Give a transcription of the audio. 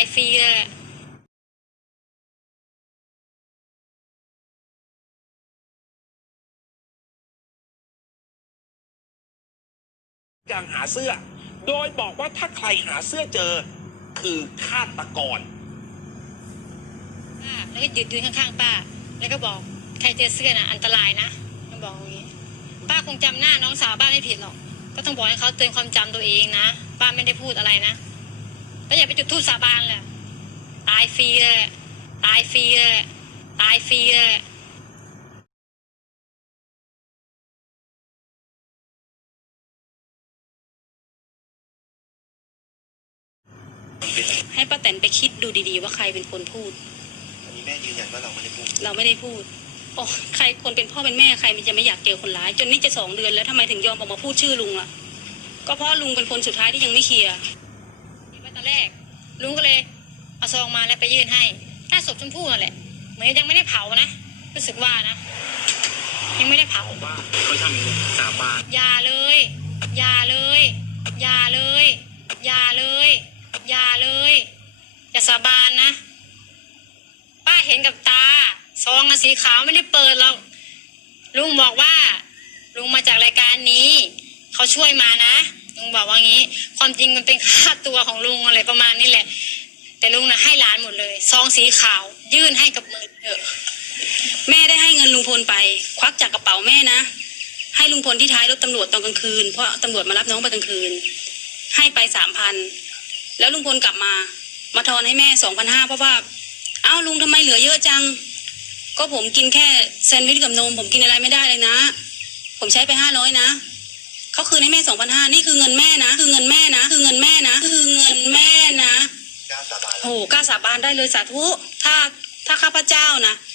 ายฟรีเลยการหาเสื้อ โดยบอกว่าถ้าใครหาเสื้อเจอ คือฆาตกรป้าแล้วก็ยืนยืนข้างๆ ป้า แล้วก็บอกใครเจอเสื้อน่ะอันตรายนะมันบอกอย่างนี้ป้าคงจำหน้าน้องสาวป้าไม่ผิดหรอก ก็ต้องบอกให้เขาเตือนความจำตัวเองนะ ป้าไม่ได้พูดอะไรนะ แล้วอย่าไปจุดธูปสาบานเลยตายฟรีเลยตายฟรีเลยตายฟรีเลยให้ป้าแตนไปคิดดูดีๆ ว่าใครเป็นคนพูด อันนี้แม่ยืนยันว่าเราไม่ได้พูด เราไม่ได้พูด โอ้ใครคนเป็นพ่อเป็นแม่ใครมันจะไม่อยากเจอคนร้าย จนนี่จะสองเดือนแล้วทำไมถึงยอมออกมาพูดชื่อลุงล่ะ ก็เพราะลุงเป็นคนสุดท้ายที่ยังไม่เคลียร์ที่ต อนแรก ลุงก็เลยเอาซองมาแล้วไปยื่นให้หน้าศพชมพู่นั่นแหละ เหมือนยังไม่ได้เผานะ รู้สึกว่านะ ยังไม่ได้เผาว่าเขาทำสาบานอย่าเลย อย่าเลย อย่าเลย อย่าเลย อย่าเลย อย่าสาบานนะ ป้าเห็นกับตา ซองอะสีขาวไม่ได้เปิดหรอก ลุงบอกว่า ลุงมาจากรายการนี้ เขาช่วยมานะลุง บอกว่างี้ ความจริงมันเป็นค่าตัวของลุงอะไรประมาณนี้แหละ แต่ลุงนะให้หลานหมดเลยซองสีขาว ยื่นให้กับมือเถอะแม่ได้ให้เงินลุงพลไป ควักจากกระเป๋าแม่นะ ให้ลุงพลที่ท้ายรถตำรวจตอนกลางคืน เพราะตำรวจมารับน้องไปกลางคืน ให้ไปสามพันแล้วลุงพลกลับมา มาทอนให้แม่สองพันห้าเพราะว่า เอ้าลุงทำไมเหลือเยอะจัง ก็ผมกินแค่แซนด์วิชกับนม ผมกินอะไรไม่ได้เลยนะ ผมใช้ไปห้าร้อยนะ เขาคืนให้แม่สองพันห้านี่คือเงินแม่นะ คือเงินแม่นะ คือเงินแม่นะ คือเงินแม่นะกล้าสาบานโอ้โหกล้าสาบานได้เลยสาธุถ้าถ้าข้าพเจ้านะได้